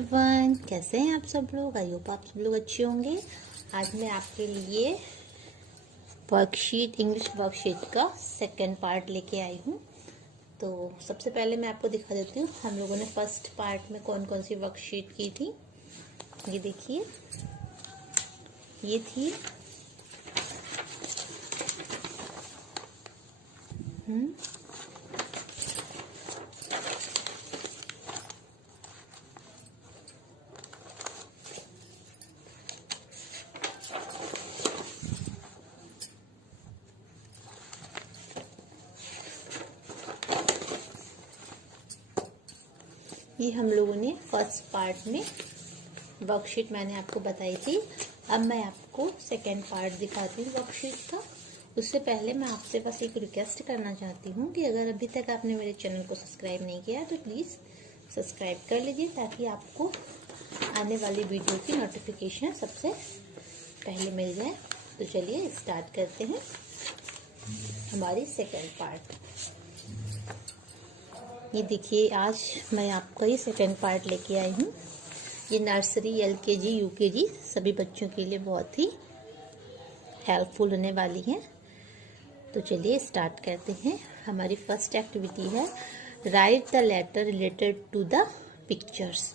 Everyone, कैसे हैं आप सब लोग। आई होप आप सब लोग अच्छे होंगे। आज मैं आपके लिए वर्कशीट इंग्लिश वर्कशीट का सेकंड पार्ट लेके आई हूँ। तो सबसे पहले मैं आपको दिखा देती हूँ हम लोगों ने फर्स्ट पार्ट में कौन कौन सी वर्कशीट की थी। ये देखिए, ये थी ये हम लोगों ने फर्स्ट पार्ट में वर्कशीट मैंने आपको बताई थी। अब मैं आपको सेकंड पार्ट दिखाती हूँ वर्कशीट का। उससे पहले मैं आपसे बस एक रिक्वेस्ट करना चाहती हूँ कि अगर अभी तक आपने मेरे चैनल को सब्सक्राइब नहीं किया तो प्लीज़ सब्सक्राइब कर लीजिए, ताकि आपको आने वाली वीडियो की नोटिफिकेशन सबसे पहले मिल जाए। तो चलिए स्टार्ट करते हैं हमारी सेकंड पार्ट। ये देखिए, आज मैं आपका ही सेकंड पार्ट लेके आई हूँ। ये नर्सरी, एलकेजी, यूकेजी सभी बच्चों के लिए बहुत ही हेल्पफुल होने वाली है। तो चलिए स्टार्ट करते हैं। हमारी फर्स्ट एक्टिविटी है write the letter related to the pictures.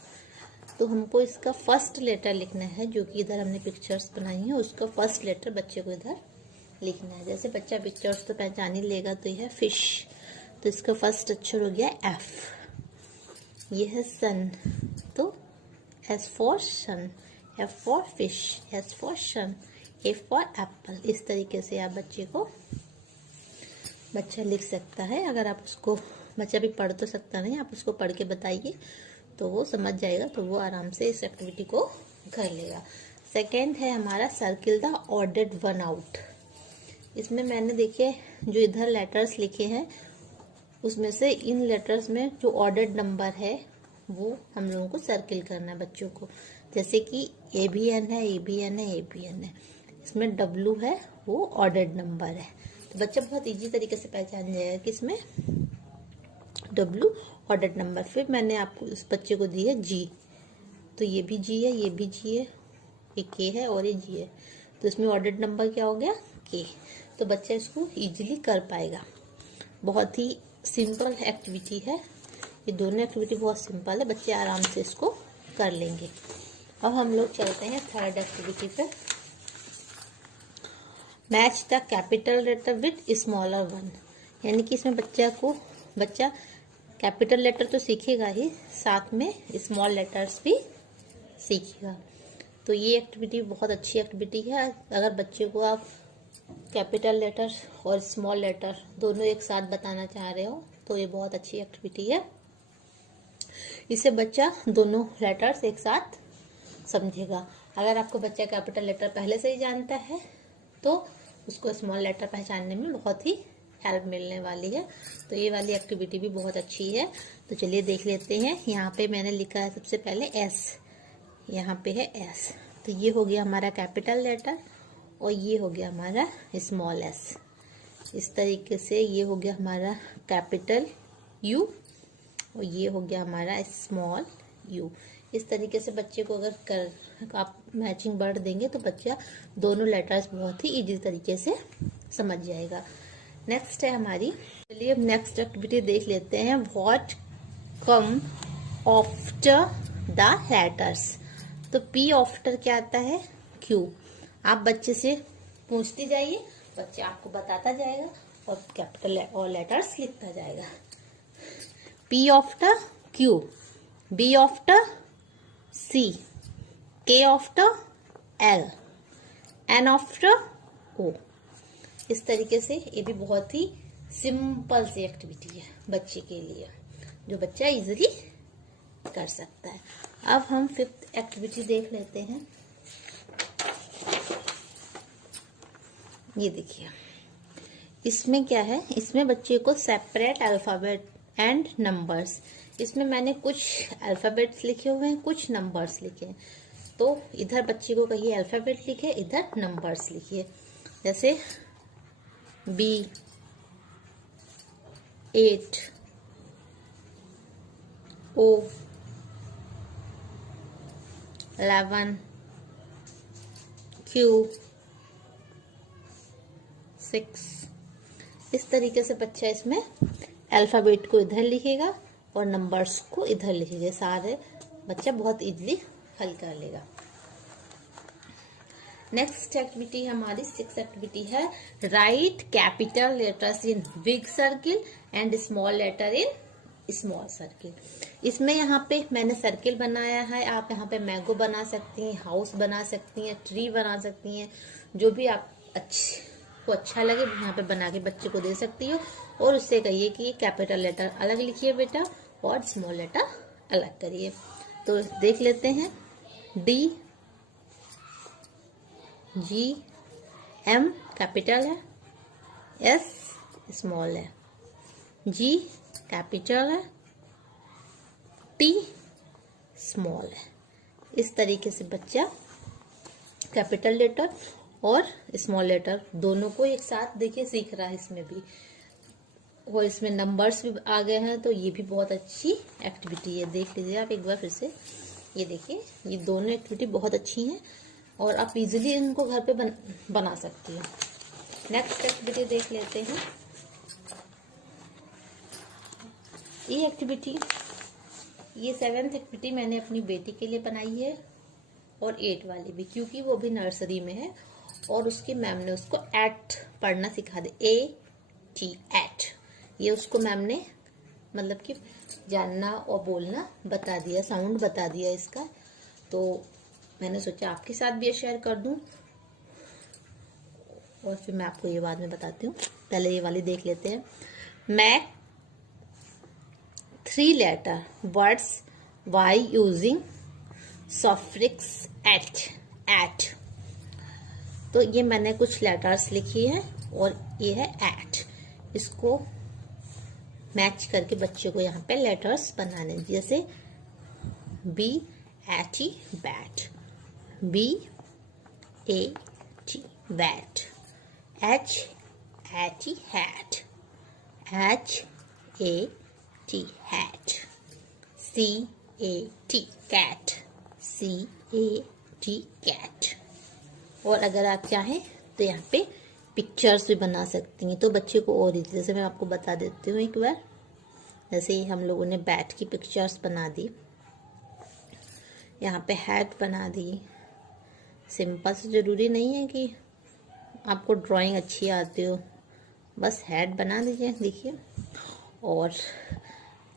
तो हमको इसका फर्स्ट लेटर लिखना है, जो कि इधर हमने पिक्चर्स बनाई है उसका फर्स्ट लेटर बच्चे को इधर लिखना है। जैसे बच्चा पिक्चर्स तो पहचान ही लेगा, तो यह है फिश, तो इसका फर्स्ट अक्षर हो गया एफ। ये है सन, तो S for sun, F for fish, S for sun, A for apple. इस तरीके से आप बच्चा लिख सकता है। अगर आप उसको, बच्चा भी पढ़ तो सकता नहीं, आप उसको पढ़ के बताइए तो वो समझ जाएगा, तो वो आराम से इस एक्टिविटी को कर लेगा। सेकेंड है हमारा circle the ordered one out. इसमें मैंने देखिए जो इधर लेटर्स लिखे हैं उसमें से इन लेटर्स में जो ऑर्डर्ड नंबर है वो हम लोगों को सर्किल करना है बच्चों को। जैसे कि ए बी एन है, ए बी एन है, ए बी एन है। इसमें डब्लू है, वो ऑर्डर्ड नंबर है। तो बच्चा बहुत इजी तरीके से पहचान जाएगा कि इसमें डब्लू ऑर्डर्ड नंबर। फिर मैंने आपको इस बच्चे को दी है जी, तो ये भी जी है, ये भी जी है, ये के है और ये जी है। तो इसमें ऑर्डर्ड नंबर क्या हो गया, के। तो बच्चा इसको इजीली कर पाएगा। बहुत ही सिंपल एक्टिविटी है, ये दोनों एक्टिविटी बहुत सिंपल है, बच्चे आराम से इसको कर लेंगे। अब हम लोग चलते हैं थर्ड एक्टिविटी पे। Match the capital letter with smaller one. यानी कि इसमें बच्चा कैपिटल लेटर तो सीखेगा ही, साथ में स्मॉल लेटर्स भी सीखेगा। तो ये एक्टिविटी बहुत अच्छी एक्टिविटी है। अगर बच्चे को आप कैपिटल लेटर और स्मॉल लेटर दोनों एक साथ बताना चाह रहे हो तो ये बहुत अच्छी एक्टिविटी है। इससे बच्चा दोनों लेटर्स एक साथ समझेगा। अगर आपको बच्चा कैपिटल लेटर पहले से ही जानता है तो उसको स्मॉल लेटर पहचानने में बहुत ही हेल्प मिलने वाली है। तो ये वाली एक्टिविटी भी बहुत अच्छी है। तो चलिए देख लेते हैं। यहाँ पे मैंने लिखा है सबसे पहले एस, यहाँ पे है एस। तो ये हो गया हमारा कैपिटल लेटर और ये हो गया हमारा स्मॉल एस। इस तरीके से ये हो गया हमारा कैपिटल यू और ये हो गया हमारा स्मॉल यू। इस तरीके से बच्चे को अगर आप मैचिंग वर्ड देंगे तो बच्चा दोनों लेटर्स बहुत ही इजी तरीके से समझ जाएगा। नेक्स्ट है हमारी, चलिए अब नेक्स्ट एक्टिविटी देख लेते हैं। What come after the letters. तो पी आफ्टर क्या आता है, क्यू। आप बच्चे से पूछते जाइए, बच्चा आपको बताता जाएगा और कैपिटल और लेटर्स लिखता जाएगा। P after Q, B after C, K after L, N after O. इस तरीके से ये भी बहुत ही सिंपल सी एक्टिविटी है बच्चे के लिए, जो बच्चा इजीली कर सकता है। अब हम फिफ्थ एक्टिविटी देख लेते हैं। ये देखिए, इसमें क्या है, इसमें बच्चे को सेपरेट अल्फाबेट एंड नंबर्स। इसमें मैंने कुछ अल्फाबेट्स लिखे हुए हैं, कुछ नंबर्स लिखे हैं। तो इधर बच्चे को कहिए अल्फाबेट लिखे, इधर नंबर्स लिखिए। जैसे B 8, O 11, Q, 6। इस तरीके से बच्चा इसमें अल्फाबेट को इधर लिखेगा और नंबर्स को इधर लिखेगा। सारे बच्चा बहुत इजीली हल कर लेगा। नेक्स्ट एक्टिविटी हमारी 6th एक्टिविटी है write capital letters in big circle and small letter in small circle. इसमें यहाँ पे मैंने सर्किल बनाया है। आप यहाँ पे मैंगो बना सकती हैं, हाउस बना सकती हैं, ट्री बना सकती हैं, जो भी आप को अच्छा लगे यहाँ पे बना के बच्चे को दे सकती हो। और उससे कहिए कि कैपिटल लेटर अलग लिखिए बेटा और स्मॉल लेटर अलग करिए। तो देख लेते हैं। D, G, M कैपिटल है, S स्मॉल है, G कैपिटल है, T स्मॉल है। इस तरीके से बच्चा कैपिटल लेटर और स्मॉल लेटर दोनों को एक साथ देखिए सीख रहा है इसमें भी। और इसमें नंबर्स भी आ गए हैं, तो ये भी बहुत अच्छी एक्टिविटी है। देख लीजिए आप एक बार फिर से। ये देखिए, ये दोनों एक्टिविटी बहुत अच्छी हैं और आप इजीली इनको घर पे बना सकती हो। नेक्स्ट एक्टिविटी देख लेते हैं। ये एक्टिविटी, ये 7th एक्टिविटी मैंने अपनी बेटी के लिए बनाई है और 8 वाली भी, क्योंकि वो भी नर्सरी में है और उसकी मैम ने उसको एट पढ़ना सिखा दे। AT एट, ये उसको मैम ने मतलब कि जानना और बोलना बता दिया, साउंड बता दिया इसका। तो मैंने सोचा आपके साथ भी शेयर कर दूं और फिर मैं आपको ये बाद में बताती हूँ। पहले ये वाली देख लेते हैं। Make 3 letter words by using suffix at। तो ये मैंने कुछ लेटर्स लिखी है और ये है एट। इसको मैच करके बच्चे को यहाँ पे लेटर्स बनाने, जैसे B A T bat, B AT bat, H A T hat, H AT hat, C AT cat, C AT cat. और अगर आप चाहें तो यहाँ पे पिक्चर्स भी बना सकती हैं, तो बच्चे को और इजी। जैसे मैं आपको बता देती हूँ एक बार। जैसे हम लोगों ने बैट की पिक्चर्स बना दी, यहाँ पे हैट बना दी। सिंपल से ज़रूरी नहीं है कि आपको ड्राइंग अच्छी आती हो, बस हैट बना दीजिए। देखिए, और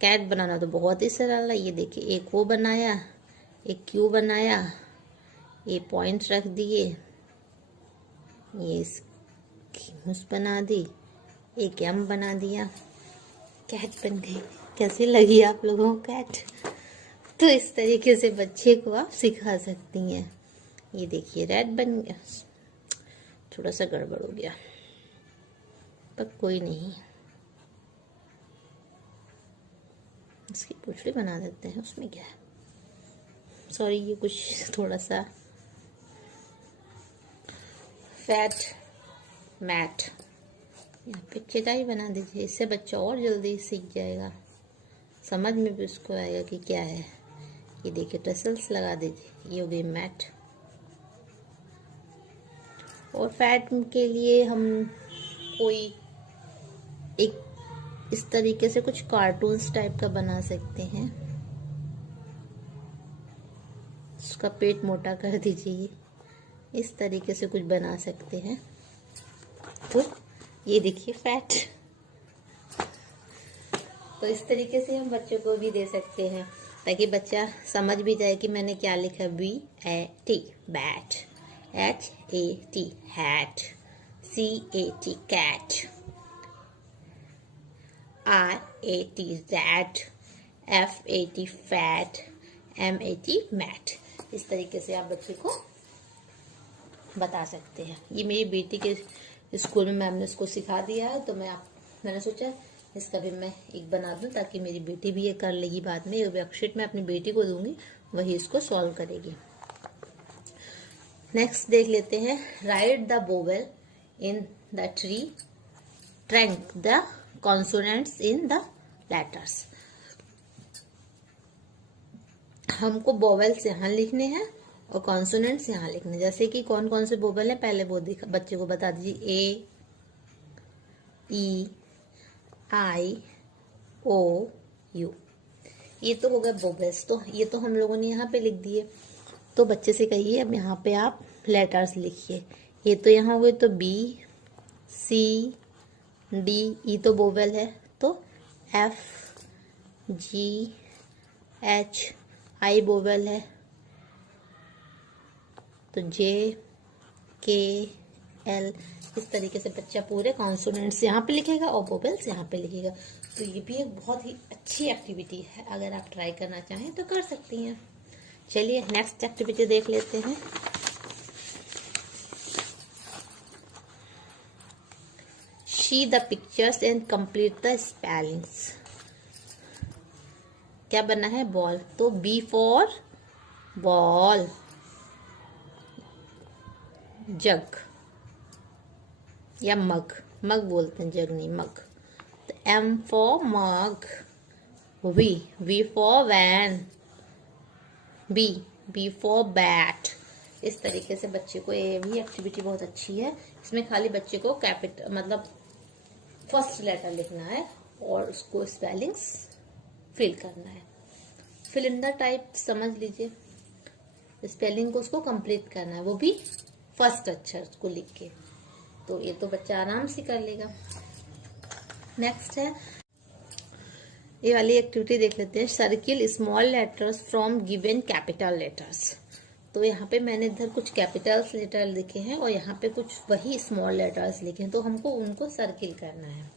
कैट बनाना तो बहुत ही सरल है। ये देखिए, एक वो बनाया, एक क्यू बनाया, ये पॉइंट रख दिए, ये मुस बना दी, एक एम बना दिया, कैट बन गई। कैसी लगी आप लोगों को कैट? तो इस तरीके से बच्चे को आप सिखा सकती हैं। ये देखिए, रेड बन गया, थोड़ा सा गड़बड़ हो गया पर कोई नहीं, इसकी पूंछड़ी बना देते हैं, उसमें क्या है। सॉरी, ये कुछ थोड़ा सा फैट मैट, यहाँ पे चटाई बना दीजिए। इससे बच्चा और जल्दी सीख जाएगा, समझ में भी उसको आएगा कि क्या है। ये देखिए, टसल्स लगा दीजिए, ये हो गई मैट। और फैट के लिए हम कोई एक इस तरीके से कुछ कार्टून्स टाइप का बना सकते हैं। उसका पेट मोटा कर दीजिए, इस तरीके से कुछ बना सकते हैं। तो ये देखिए फैट। तो इस तरीके से हम बच्चों को भी दे सकते हैं, ताकि बच्चा समझ भी जाए कि मैंने क्या लिखा। BAT bat, HAT hat, CAT cat, RAT rat, FAT fat, MAT mat. इस तरीके से आप बच्चे को बता सकते हैं। ये मेरी बेटी के स्कूल में मैम ने इसको सिखा दिया है, तो मैंने सोचा इसका भी मैं एक बना दूं, ताकि मेरी बेटी भी ये कर लेगी बाद में। ये वर्कशीट मैं अपनी बेटी को दूंगी, वही इसको सॉल्व करेगी। नेक्स्ट देख लेते हैं। Right the vowel in the tree, trunk the consonants in the letters. हमको वोवेल्स यहाँ लिखने हैं और कॉन्सोनेंट्स यहाँ लिखने। जैसे कि कौन कौन से वोवेल हैं पहले वो बच्चे को बता दीजिए। ए, ई, आई, ओ, यू। ये तो हो गए वोवेल्स, तो ये तो हम लोगों ने यहाँ पे लिख दिए। तो बच्चे से कहिए अब यहाँ पे आप लेटर्स लिखिए। ये तो यहाँ हो गए, तो बी, सी, डी, ई तो वोवेल है, तो एफ, जी, एच, आई वोवेल है, तो जे, के, एल। इस तरीके से बच्चा पूरे कॉन्सोनेंट्स यहाँ पे लिखेगा और वोवेल्स यहाँ पे लिखेगा। तो ये भी एक बहुत ही अच्छी एक्टिविटी है, अगर आप ट्राई करना चाहें तो कर सकती हैं। चलिए नेक्स्ट एक्टिविटी देख लेते हैं। See the pictures and complete the spellings. क्या बना है? बॉल, तो बी फॉर बॉल, जग या मग, मग बोलते हैं, जग नहीं मग। तो M for mug, V for van, B for bat. इस तरीके से बच्चे को, ये भी एक्टिविटी बहुत अच्छी है। इसमें खाली बच्चे को कैपिटल मतलब फर्स्ट लेटर लिखना है और उसको स्पेलिंग्स फिल करना है। फिल इन द टाइप समझ लीजिए, स्पेलिंग को उसको कंप्लीट करना है, वो भी फर्स्ट अक्षर को लिख के। तो ये तो बच्चा आराम से कर लेगा। नेक्स्ट है, ये वाली एक्टिविटी देख लेते हैं। Circle small letters from given capital letters. तो यहाँ पे मैंने इधर कुछ कैपिटल्स लेटर लिखे हैं और यहाँ पे कुछ वही स्मॉल लेटर्स लिखे हैं, तो हमको उनको सर्किल करना है।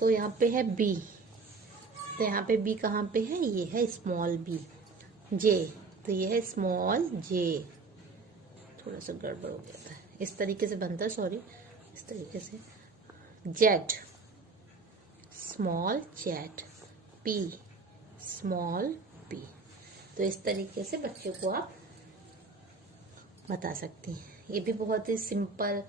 तो यहाँ पे है बी, तो यहाँ पे बी कहाँ पे है? ये है स्मॉल बी। जे, तो ये है स्मॉल जे। थोड़ा सा गड़बड़ हो गया था, इस तरीके से बनता है, सॉरी, इस तरीके से। Z, small Z. P, small P. तो इस तरीके से बच्चे को आप बता सकती हैं। ये भी बहुत ही सिंपल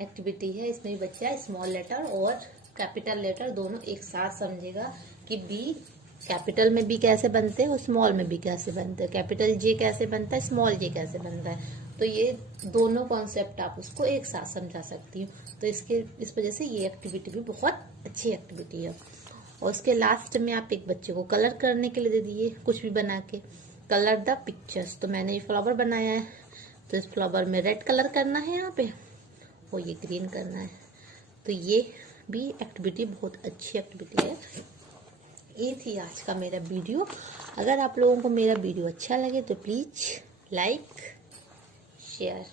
एक्टिविटी है। इसमें भी बच्चा स्मॉल लेटर और कैपिटल लेटर दोनों एक साथ समझेगा कि बी, कैपिटल में बी कैसे बनते हैं और स्मॉल में बी कैसे बनते हैं, कैपिटल जे कैसे बनता है, स्मॉल जे कैसे बनता है। तो ये दोनों कॉन्सेप्ट आप उसको एक साथ समझा सकती हूँ। तो इस वजह से ये एक्टिविटी भी बहुत अच्छी एक्टिविटी है। और उसके लास्ट में आप एक बच्चे को कलर करने के लिए दे दिए, कुछ भी बना के। Colour the pictures. तो मैंने ये फ्लावर बनाया है, तो इस फ्लावर में रेड कलर करना है यहाँ पे और ये ग्रीन करना है। तो ये भी एक्टिविटी बहुत अच्छी एक्टिविटी है। ये थी आज का मेरा वीडियो। अगर आप लोगों को मेरा वीडियो अच्छा लगे तो please like, share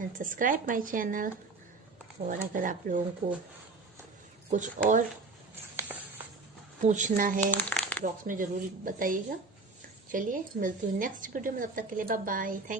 and subscribe my channel. और अगर आप लोगों को कुछ और पूछना है बॉक्स में जरूर बताइएगा। चलिए मिलती हूँ नेक्स्ट वीडियो में, तब तक के लिए बाय बाय। थैंक